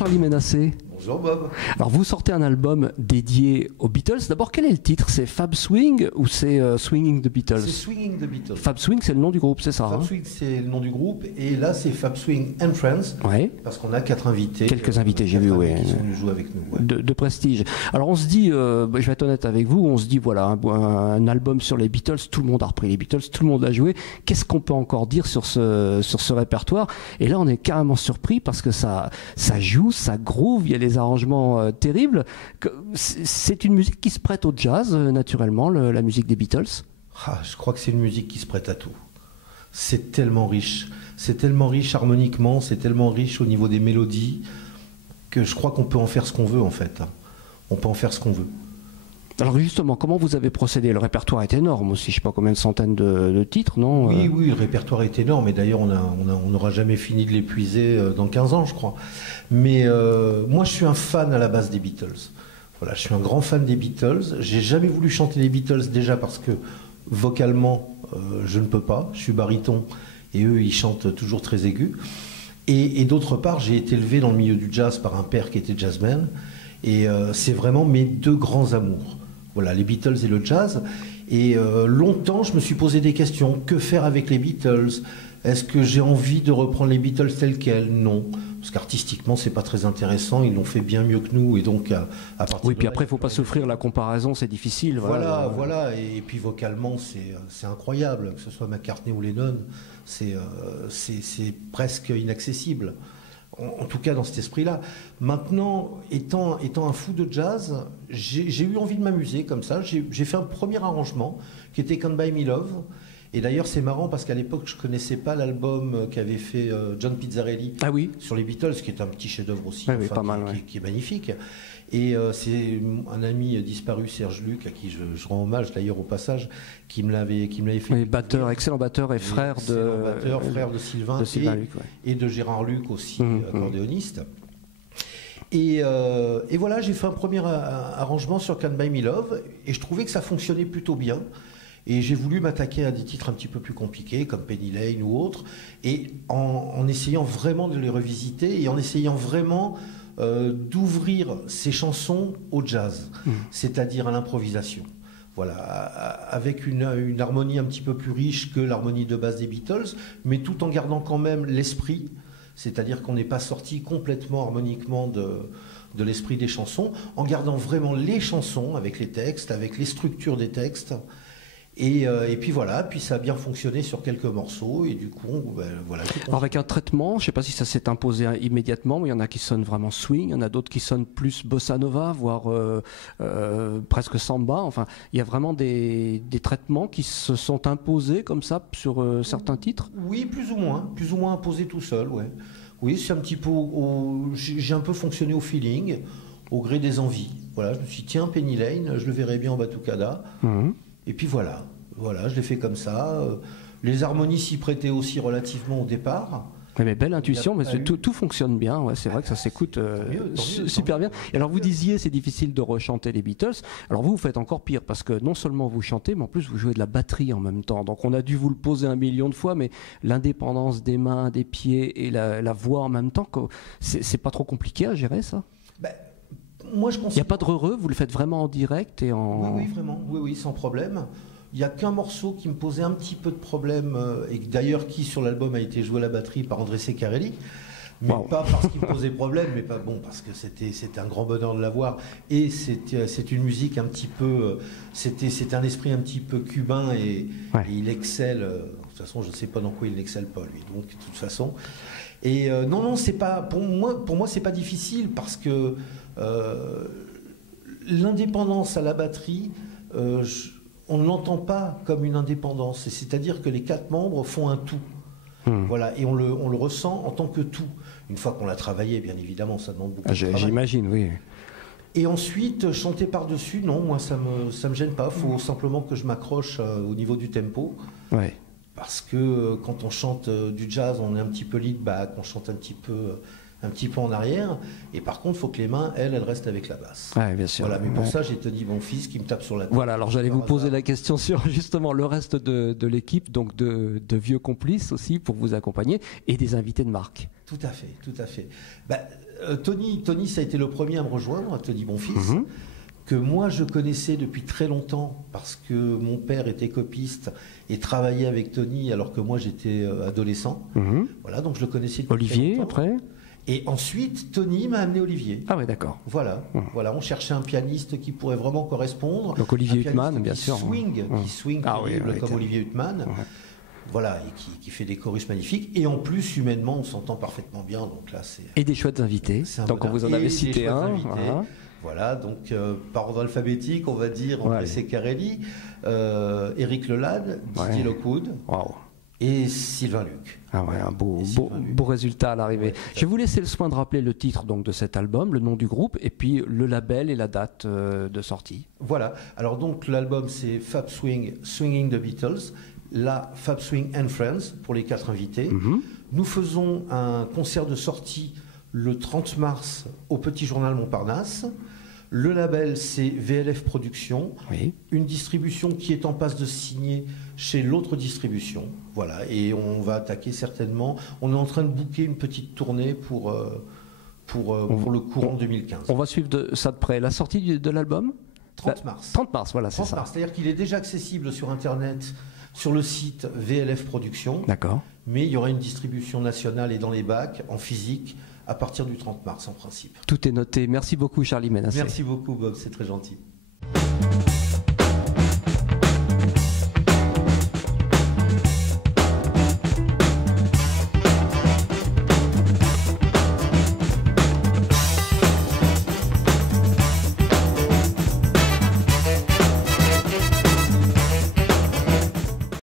Charlie Ménassé. Bonjour Bob. Alors vous sortez un album dédié aux Beatles. D'abord, quel est le titre? C'est Fab Swing ou c'est Swinging the Beatles? C'est Swinging the Beatles. Fab Swing, c'est le nom du groupe, c'est ça? Fab Swing, c'est le nom du groupe. Et là, c'est Fab Swing and Friends. Ouais. Parce qu'on a 4 invités. Quelques invités, j'ai vu, oui. Qui sont venus jouer avec nous. Ouais. De prestige. Alors on se dit, je vais être honnête avec vous, on se dit voilà, un album sur les Beatles, tout le monde a repris les Beatles, tout le monde a joué. Qu'est-ce qu'on peut encore dire sur ce répertoire? Et là, on est carrément surpris parce que ça joue, ça groove, il y a des arrangements terribles. C'est une musique qui se prête au jazz, naturellement, la musique des Beatles. Je crois que c'est une musique qui se prête à tout. C'est tellement riche harmoniquement, c'est tellement riche au niveau des mélodies que je crois qu'on peut en faire ce qu'on veut en fait. On peut en faire ce qu'on veut. Alors justement, comment vous avez procédé? Le répertoire est énorme aussi, je ne sais pas combien de centaines de titres, non? Oui, le répertoire est énorme, et d'ailleurs on n'aura jamais fini de l'épuiser dans 15 ans, je crois. Mais moi je suis un fan à la base des Beatles. Voilà, je suis un grand fan des Beatles. J'ai jamais voulu chanter les Beatles déjà parce que vocalement je ne peux pas, je suis baryton, et eux ils chantent toujours très aigus. Et d'autre part, j'ai été élevé dans le milieu du jazz par un père qui était jazzman, et c'est vraiment mes deux grands amours. Voilà, les Beatles et le jazz. Et longtemps, je me suis posé des questions. Que faire avec les Beatles? Est-ce que j'ai envie de reprendre les Beatles tels quels? Non. Parce qu'artistiquement, c'est pas très intéressant. Ils l'ont fait bien mieux que nous. Et donc, à partir oui, de puis là, après, il ne faut pas souffrir la comparaison, c'est difficile. Voilà. Et puis, vocalement, c'est incroyable. Que ce soit McCartney ou Lennon, c'est presque inaccessible. En tout cas dans cet esprit-là. Maintenant, étant un fou de jazz, j'ai eu envie de m'amuser comme ça. J'ai fait un premier arrangement qui était Can't Buy Me Love. Et d'ailleurs, c'est marrant parce qu'à l'époque, je ne connaissais pas l'album qu'avait fait John Pizzarelli sur les Beatles, qui est un petit chef-d'œuvre aussi, pas mal, qui est magnifique. Et c'est un ami disparu, Serge Luc, à qui je rends hommage d'ailleurs au passage, qui me l'avait fait. Oui, excellent batteur et frère de Sylvain Luc, et de Gérard Luc aussi, accordéoniste. Et voilà, j'ai fait un premier arrangement sur Can't Buy Me Love, et je trouvais que ça fonctionnait plutôt bien. Et j'ai voulu m'attaquer à des titres un petit peu plus compliqués, comme Penny Lane ou autres, et en essayant vraiment de les revisiter, et en essayant vraiment d'ouvrir ces chansons au jazz, c'est-à-dire à l'improvisation. Voilà, avec une harmonie un petit peu plus riche que l'harmonie de base des Beatles, mais tout en gardant quand même l'esprit, c'est-à-dire qu'on n'est pas sorti complètement harmoniquement de l'esprit des chansons, en gardant vraiment les chansons avec les textes, avec les structures des textes. Et puis voilà, puis ça a bien fonctionné sur quelques morceaux, et du coup, voilà. Alors avec un traitement, je ne sais pas si ça s'est imposé immédiatement, mais il y en a qui sonnent vraiment swing, il y en a d'autres qui sonnent plus bossa nova, voire presque samba. Enfin, il y a vraiment des traitements qui se sont imposés comme ça sur certains titres. Oui, plus ou moins imposés tout seul, ouais. Oui, c'est un petit peu, j'ai un peu fonctionné au feeling, au gré des envies. Voilà, je me suis dit, tiens, Penny Lane, je le verrais bien en Batucada. Et puis voilà, je l'ai fait comme ça. Les harmonies s'y prêtaient aussi relativement au départ. Mais belle intuition, mais tout fonctionne bien. Ouais, c'est vrai que ça s'écoute super bien. Et alors vous disiez, c'est difficile de rechanter les Beatles. Alors vous faites encore pire parce que non seulement vous chantez, mais en plus vous jouez de la batterie en même temps. Donc on a dû vous le poser 1 million de fois, mais l'indépendance des mains, des pieds et la voix en même temps, c'est pas trop compliqué à gérer ça? Moi, il n'y a pas de re-re, vous le faites vraiment en direct et en... Oui, vraiment, oui, sans problème. Il n'y a qu'un morceau qui me posait un petit peu de problème, et d'ailleurs qui sur l'album a été joué à la batterie par André Ceccarelli, mais pas parce qu'il me posait problème, mais pas parce que c'était un grand bonheur de l'avoir, et c'est une musique un petit peu, c'est un esprit un petit peu cubain, et il excelle, de toute façon je ne sais pas dans quoi il n'excelle pas lui, donc de toute façon. Et non, c'est pas, pour moi c'est pas difficile, parce que l'indépendance à la batterie, on ne l'entend pas comme une indépendance. C'est-à-dire que les 4 membres font un tout. Voilà, et on le ressent en tant que tout. Une fois qu'on l'a travaillé, bien évidemment, ça demande beaucoup de travail. J'imagine, oui. Et ensuite, chanter par-dessus, non, moi ça me gêne pas. Il faut simplement que je m'accroche au niveau du tempo. Ouais. Parce que quand on chante du jazz, on est un petit peu lead back, on chante un petit peu en arrière, et par contre il faut que les mains elles restent avec la basse. Ouais, bien sûr. Voilà, mais pour ça j'ai tenu mon fils qui me tape sur la tête. Voilà, alors j'allais vous poser la question sur justement le reste de l'équipe, donc de vieux complices aussi pour vous accompagner, et des invités de marque. Tout à fait. Tony, ça a été le premier à me rejoindre, Tony Bonfils, que moi je connaissais depuis très longtemps parce que mon père était copiste et travaillait avec Tony alors que moi j'étais adolescent. Voilà, donc je le connaissais depuis Olivier, très longtemps. après. Et ensuite, Tony m'a amené Olivier. Ah ouais, d'accord. Voilà, on cherchait un pianiste qui pourrait vraiment correspondre. Donc Olivier Huttman, bien sûr. Qui swing terrible, comme Olivier Huttman. Voilà, et qui fait des chorus magnifiques. Et en plus, humainement, on s'entend parfaitement bien. Donc là, et des chouettes invités. Donc on vous en avait cité un. Voilà, donc par ordre alphabétique, on va dire André Ceccarelli, Éric Lelade, Didier Lockwood. Et Sylvain Luc. Ah ouais, un beau résultat à l'arrivée. Ouais, je vais vous laisser le soin de rappeler le titre donc, de cet album, le nom du groupe, et puis le label et la date de sortie. Voilà. Alors donc l'album c'est Fab Swing, Swinging the Beatles, la Fab Swing and Friends pour les 4 invités. Nous faisons un concert de sortie le 30 mars au Petit Journal Montparnasse. Le label, c'est VLF Productions, une distribution qui est en passe de signer chez l'autre distribution. Voilà, et on va attaquer certainement. On est en train de booker une petite tournée pour le courant 2015. On va suivre ça de près. La sortie de l'album 30 mars. 30 mars, voilà, c'est ça. 30 mars, c'est-à-dire qu'il est déjà accessible sur Internet, sur le site VLF Productions. D'accord. Mais il y aura une distribution nationale et dans les bacs, en physique, à partir du 30 mars en principe. Tout est noté. Merci beaucoup Charlie Menassé. Merci beaucoup Bob, c'est très gentil.